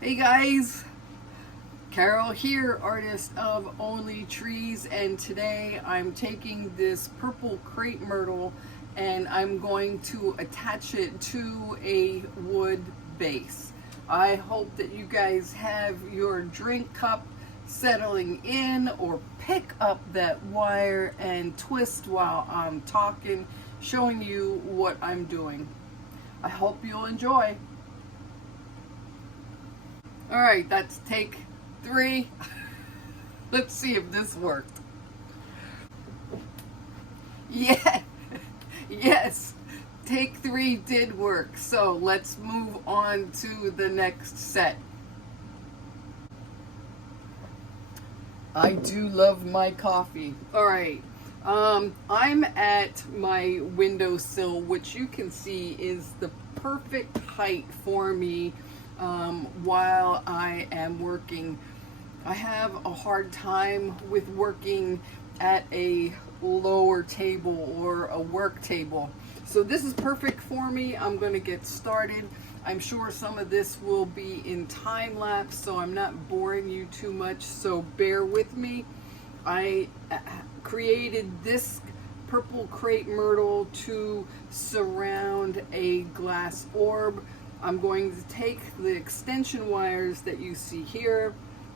Hey guys, Carol here, artist of Only Trees, and today I'm taking this purple crepe myrtle and I'm going to attach it to a wood base. I hope that you guys have your drink cup settling in, or pick up that wire and twist while I'm talking, showing you what I'm doing. I hope you'll enjoy. All right, that's take 3. Let's see if this worked. Yeah, yes, take 3 did work. So let's move on to the next set. I do love my coffee. All right, I'm at my windowsill, which you can see is the perfect height for me while I am working. I have a hard time with working at a lower table or a work table. So this is perfect for me. I'm going to get started. I'm sure some of this will be in time lapse, so I'm not boring you too much, so bear with me. I created this purple crepe myrtle to surround a glass orb. I'm going to take the extension wires that you see here.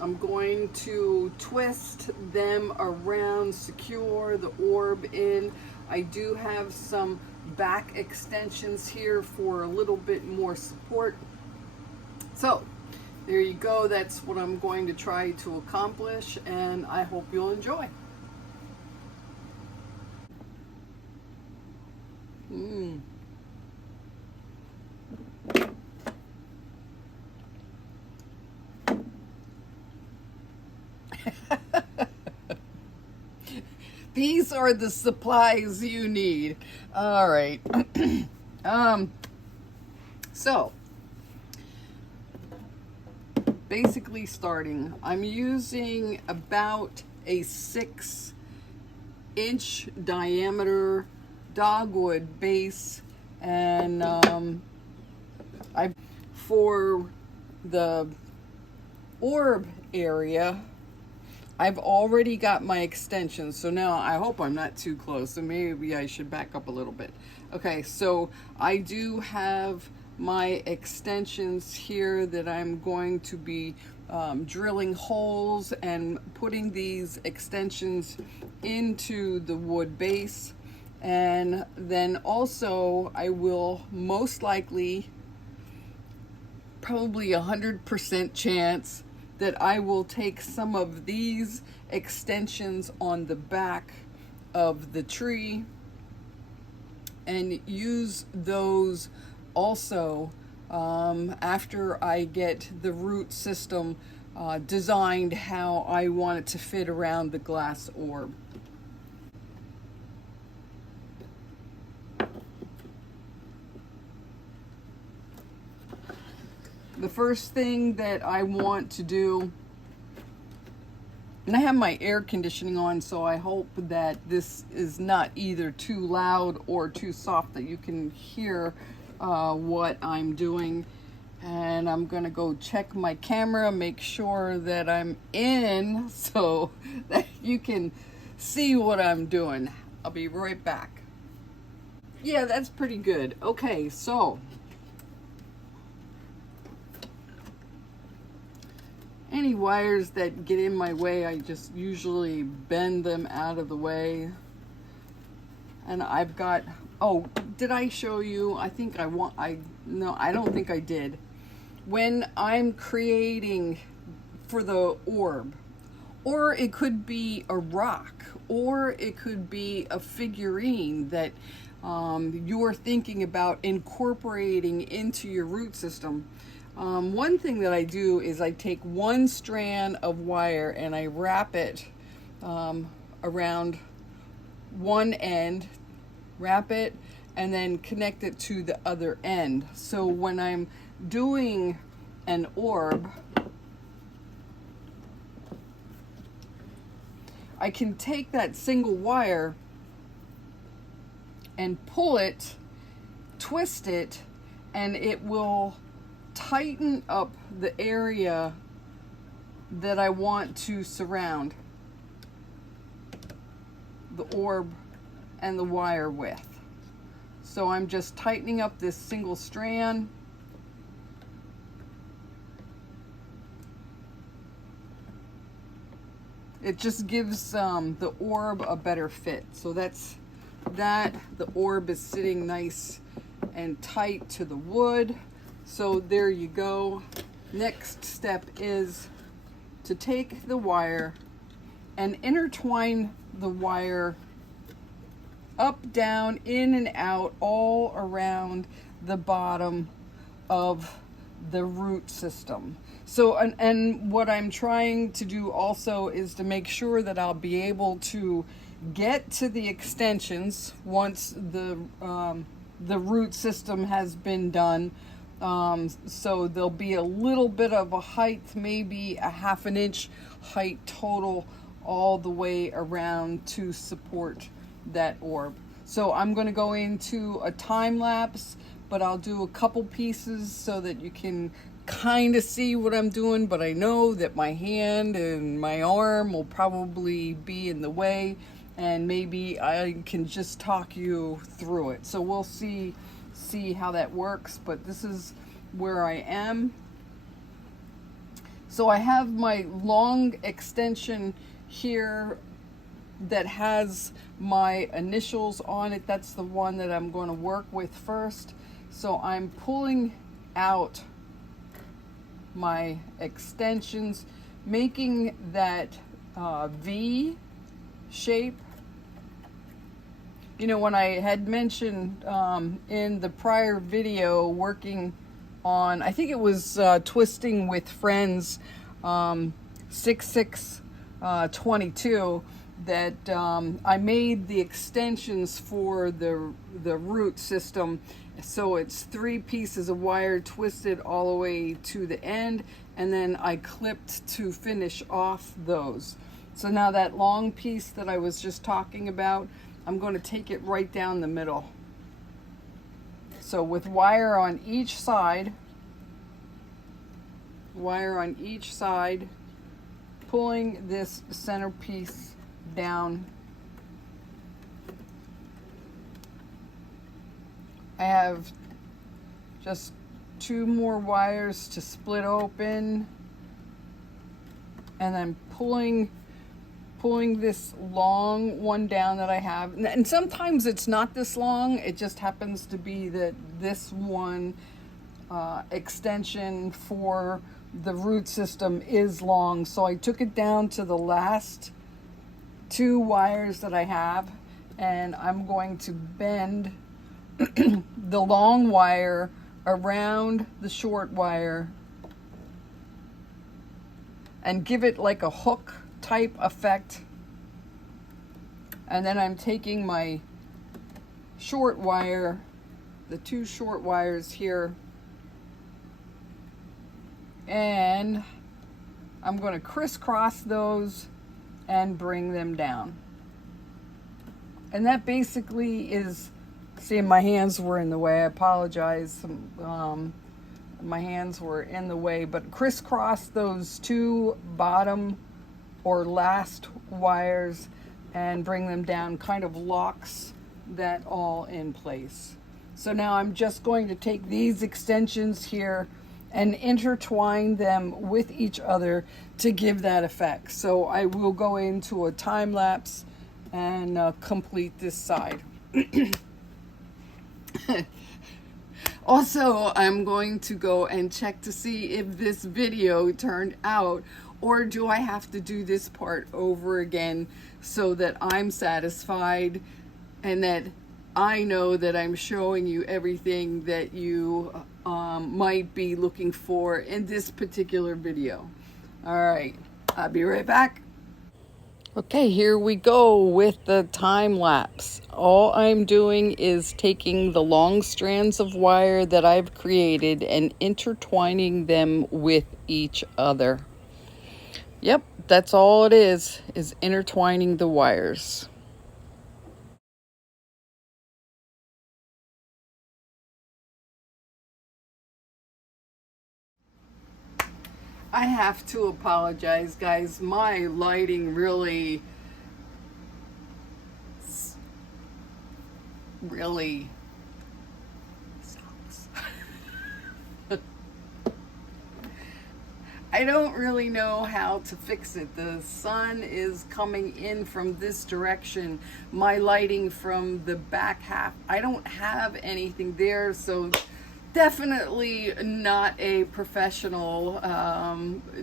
I'm going to twist them around, secure the orb in. I do have some back extensions here for a little bit more support. So there you go. That's what I'm going to try to accomplish, and I hope you'll enjoy. These are the supplies you need. All right. So basically starting, I'm using about a 6-inch diameter dogwood base, and for the orb area, I've already got my extensions, so now I hope I'm not too close, so maybe I should back up a little bit. Okay, so I do have my extensions here that I'm going to be drilling holes and putting these extensions into the wood base. And then also I will most likely, probably 100% chance, that I will take some of these extensions on the back of the tree and use those also after I get the root system designed how I want it to fit around the glass orb. The first thing that I want to do, and I have my air conditioning on, so I hope that this is not either too loud or too soft that you can hear what I'm doing. And I'm gonna go check my camera, make sure that I'm in so that you can see what I'm doing. I'll be right back. Yeah, that's pretty good. Okay, so any wires that get in my way, I just usually bend them out of the way. And I've got, oh, did I show you? No, I don't think I did. When I'm creating for the orb, or it could be a rock, or it could be a figurine that you're thinking about incorporating into your root system. One thing that I do is I take one strand of wire and I wrap it around one end, wrap it, and then connect it to the other end. So when I'm doing an orb, I can take that single wire and pull it, twist it, and it will tighten up the area that I want to surround the orb and the wire with. So I'm just tightening up this single strand. It just gives the orb a better fit. So that's that. The orb is sitting nice and tight to the wood. So there you go. Next step is to take the wire and intertwine the wire up, down, in and out, all around the bottom of the root system. So, and what I'm trying to do also is to make sure that I'll be able to get to the extensions once the root system has been done. So there'll be a little bit of a height, maybe a 1/2 inch height total, all the way around to support that orb. So I'm going to go into a time lapse, but I'll do a couple pieces so that you can kind of see what I'm doing, but I know that my hand and my arm will probably be in the way, and maybe I can just talk you through it. So we'll see how that works, but this is where I am. So I have my long extension here that has my initials on it. That's the one that I'm going to work with first. So I'm pulling out my extensions, making that V shape. You know, when I had mentioned in the prior video working on, I think it was Twisting with Friends 6622, that I made the extensions for the root system. So it's 3 pieces of wire twisted all the way to the end, and then I clipped to finish off those. So now that long piece that I was just talking about, I'm going to take it right down the middle. So with wire on each side, pulling this centerpiece down. I have just 2 more wires to split open, and then pulling this long one down that I have. And sometimes it's not this long, it just happens to be that this one extension for the root system is long. So I took it down to the last 2 wires that I have, and I'm going to bend the long wire around the short wire and give it like a hook type effect. And then I'm taking my short wire, the 2 short wires here, and I'm going to crisscross those and bring them down. And that basically is, see, my hands were in the way. I apologize. My hands were in the way, but crisscross those 2 bottom or last wires and bring them down, kind of locks that all in place. So now I'm just going to take these extensions here and intertwine them with each other to give that effect. So I will go into a time lapse and complete this side. Also, I'm going to go and check to see if this video turned out, or do I have to do this part over again so that I'm satisfied and that I know that I'm showing you everything that you might be looking for in this particular video. All right, I'll be right back. Okay, here we go with the time lapse. All I'm doing is taking the long strands of wire that I've created and intertwining them with each other. Yep, that's all it is intertwining the wires. I have to apologize, guys. My lighting really sucks. I don't really know how to fix it. The sun is coming in from this direction. My lighting from the back half, I don't have anything there, so definitely not a professional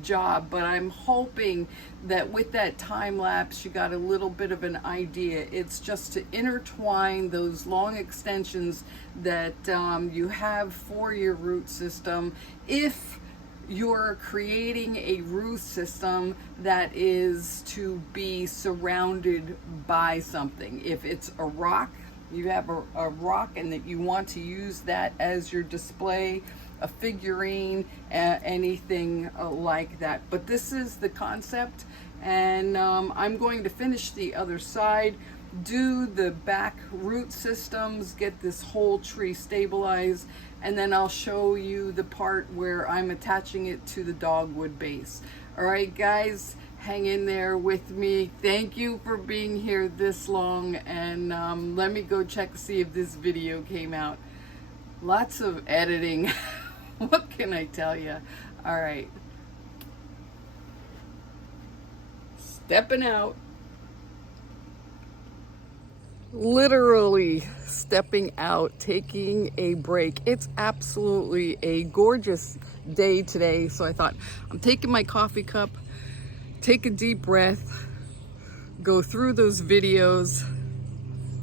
job, but I'm hoping that with that time lapse you got a little bit of an idea. It's just to intertwine those long extensions that you have for your root system. If you're creating a root system that is to be surrounded by something, if it's a rock, you have a rock and that you want to use that as your display, a figurine, anything like that. But this is the concept, and I'm going to finish the other side, do the back root systems, get this whole tree stabilized, and then I'll show you the part where I'm attaching it to the dogwood base. All right, guys, hang in there with me. Thank you for being here this long, and let me go check to see if this video came out. Lots of editing. What can I tell you? All right, stepping out. Literally stepping out, taking a break. It's absolutely a gorgeous day today, so I thought I'm taking my coffee cup, take a deep breath, go through those videos,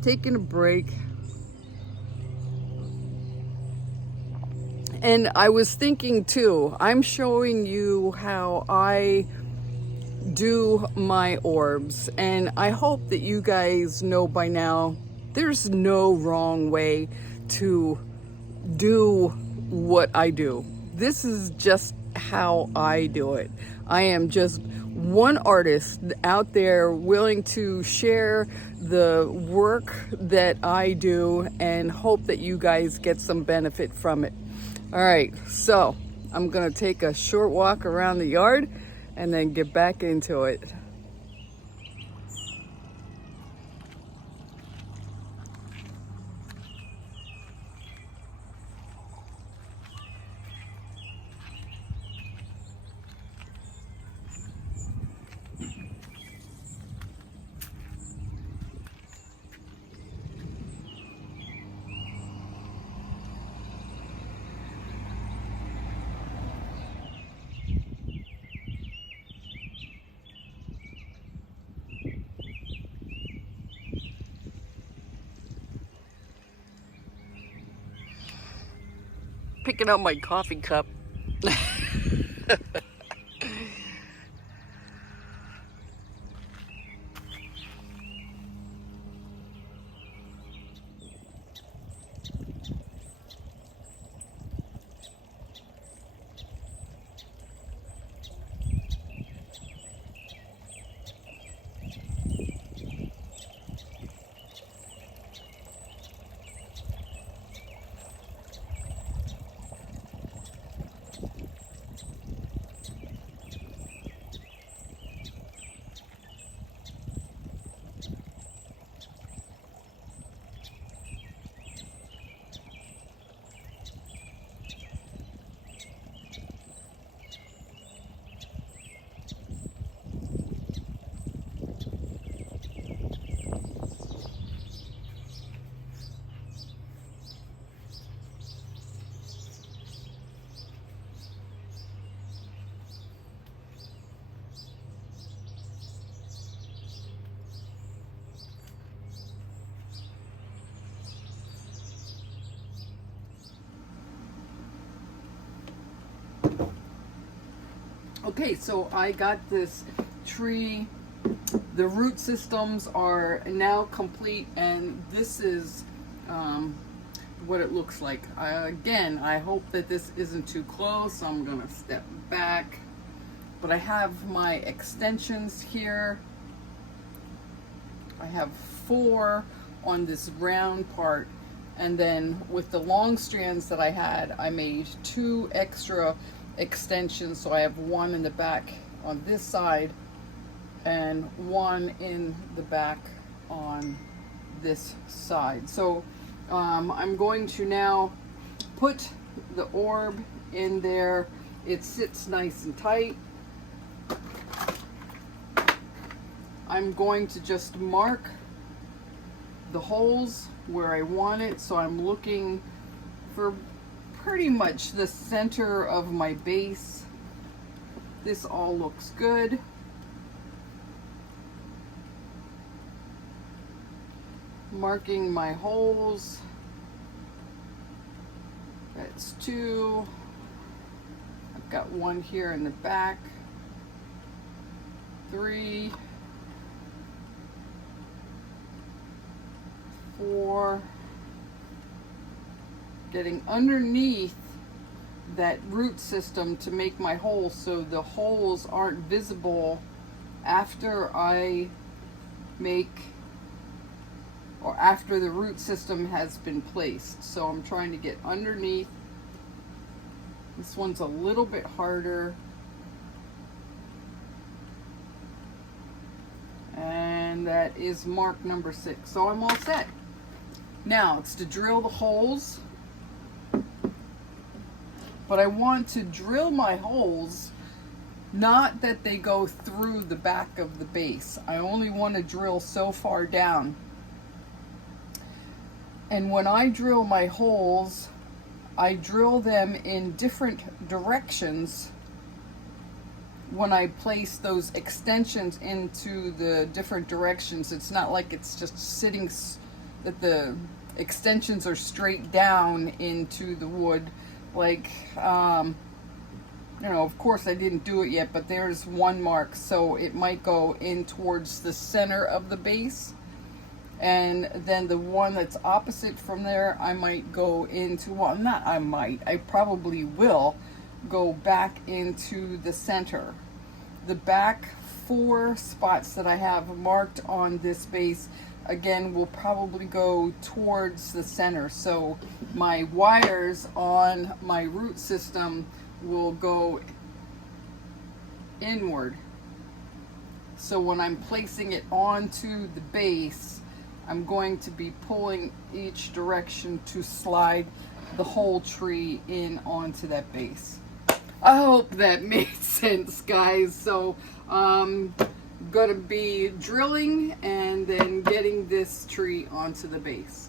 taking a break. And I was thinking too, I'm showing you how I do my orbs, and I hope that you guys know by now there's no wrong way to do what I do. This is just how I do it. I am just one artist out there willing to share the work that I do and hope that you guys get some benefit from it. All right, so I'm gonna take a short walk around the yard and then get back into it. Picking up my coffee cup. Okay, so I got this tree. The root systems are now complete, and this is what it looks like. Again, I hope that this isn't too close. I'm gonna step back, but I have my extensions here. I have 4 on this round part, and then with the long strands that I had, I made 2 extra extensions. So I have one in the back on this side and one in the back on this side. So I'm going to now put the orb in there. It sits nice and tight. I'm going to just mark the holes where I want it. So I'm looking for pretty much the center of my base. This all looks good. Marking my holes. That's 2. I've got 1 here in the back. 3. 4. Getting underneath that root system to make my holes so the holes aren't visible after I make, or after the root system has been placed. So I'm trying to get underneath. This one's a little bit harder. And that is mark number 6. So I'm all set. Now it's to drill the holes. But I want to drill my holes, not that they go through the back of the base. I only want to drill so far down. And when I drill my holes, I drill them in different directions when I place those extensions into the different directions. It's not like it's just sitting, that the extensions are straight down into the wood. Like, you know, of course I didn't do it yet, but there's one mark, so it might go in towards the center of the base. And then the one that's opposite from there, I might go into, well, not I might, I probably will go back into the center. The back 4 spots that I have marked on this base, again, will probably go towards the center. So my wires on my root system will go inward. So when I'm placing it onto the base, I'm going to be pulling each direction to slide the whole tree in onto that base. I hope that made sense, guys. So gonna be drilling and then getting this tree onto the base.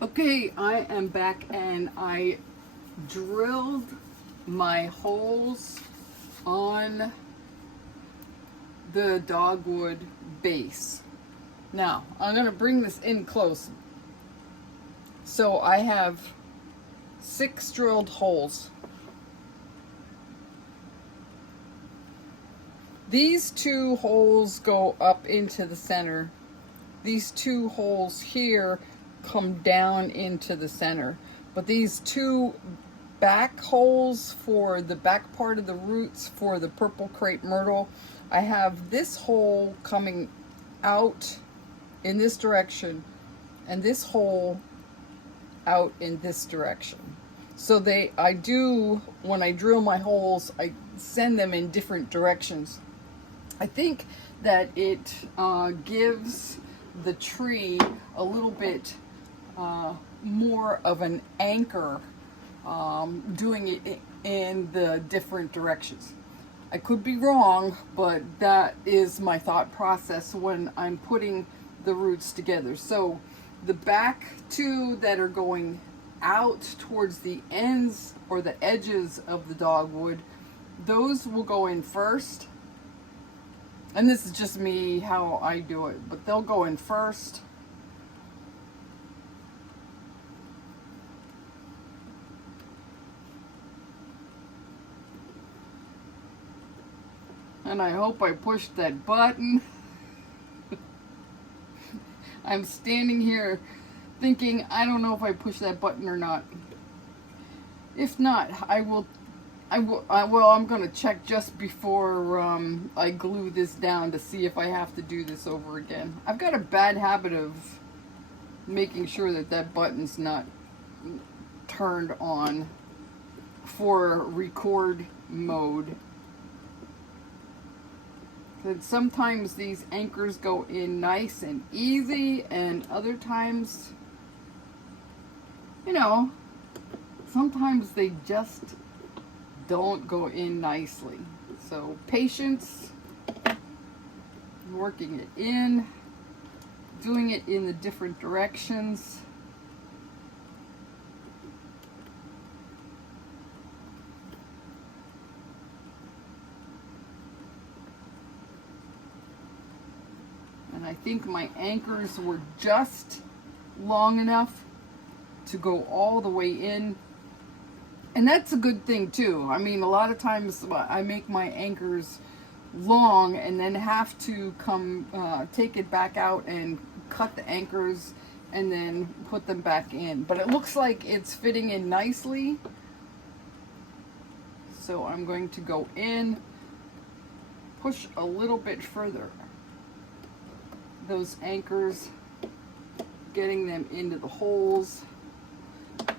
Okay, I am back and I drilled my holes on the dogwood base. Now, I'm going to bring this in close. So I have 6 drilled holes. These 2 holes go up into the center. These 2 holes here come down into the center. But these 2 back holes for the back part of the roots for the purple crepe myrtle, I have this hole coming out in this direction and this hole out in this direction. So I do, when I drill my holes, I send them in different directions. I think that it gives the tree a little bit more of an anchor, doing it in the different directions. I could be wrong, but that is my thought process when I'm putting the roots together. So the back 2 that are going out towards the ends or the edges of the dogwood, those will go in first. And this is just me, how I do it, but they'll go in first. And I hope I pushed that button. I'm standing here thinking, I don't know if I pushed that button or not. If not, I Well, I'm gonna check just before I glue this down to see if I have to do this over again. I've got a bad habit of making sure that that button's not turned on for record mode. And sometimes these anchors go in nice and easy, and other times, you know, sometimes they just don't go in nicely. So patience, working it in, doing it in the different directions. And I think my anchors were just long enough to go all the way in. And that's a good thing too. I mean, a lot of times I make my anchors long and then have to come take it back out and cut the anchors and then put them back in. But it looks like it's fitting in nicely. So I'm going to go in, push a little bit further. Those anchors, getting them into the holes,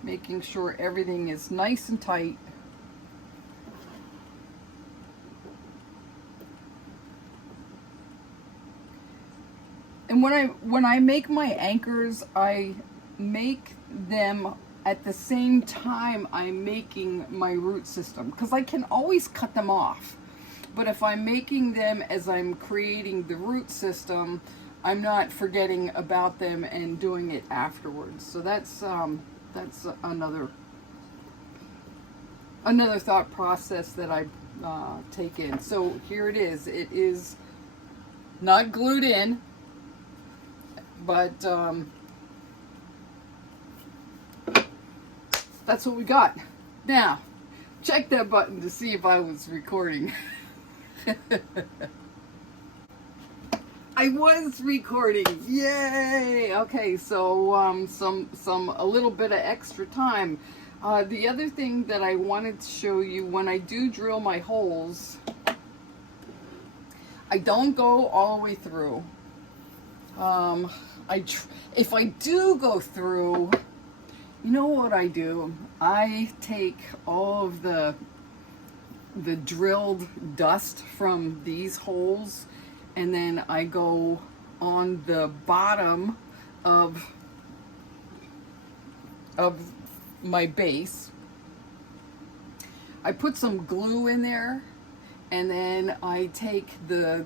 making sure everything is nice and tight. And when I make my anchors, I make them at the same time I'm making my root system, because I can always cut them off. But if I'm making them as I'm creating the root system, I'm not forgetting about them and doing it afterwards. So that's another thought process that I take in. So here it is. It is not glued in, but that's what we got. Now, check that button to see if I was recording. I was recording. Yay! Okay, so a little bit of extra time. The other thing that I wanted to show you, when I do drill my holes, I don't go all the way through. If I do go through, you know what I do? I take all of the drilled dust from these holes, and then I go on the bottom of my base. I put some glue in there, and then I take the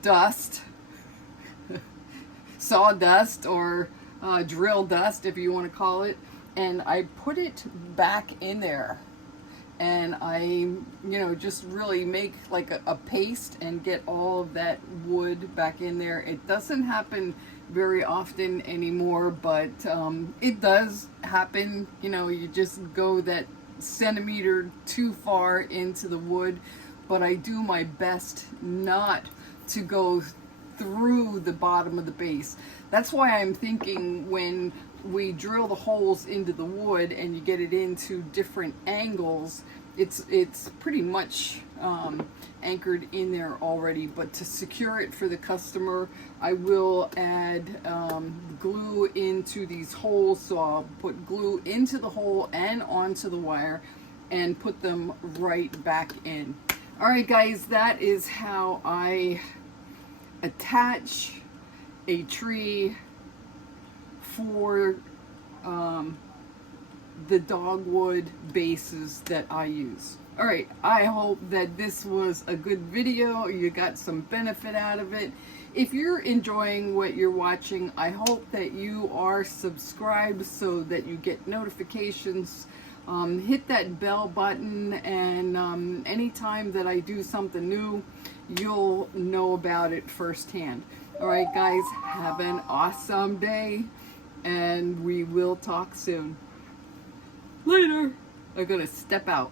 dust, sawdust or drill dust if you want to call it, and I put it back in there. And I, just really make like a paste and get all of that wood back in there. It doesn't happen very often anymore, but it does happen. You just go that centimeter too far into the wood, but I do my best not to go through the bottom of the base. That's why I'm thinking when we drill the holes into the wood and you get it into different angles, it's pretty much anchored in there already. But to secure it for the customer, I will add glue into these holes. So I'll put glue into the hole and onto the wire and put them right back in. Alright guys, that is how I attach a tree for the dogwood bases that I use. Alright, I hope that this was a good video. You got some benefit out of it. If you're enjoying what you're watching, I hope that you are subscribed so that you get notifications. Hit that bell button, and anytime that I do something new, you'll know about it firsthand. Alright guys, have an awesome day, and we will talk soon. Later. I'm gonna step out.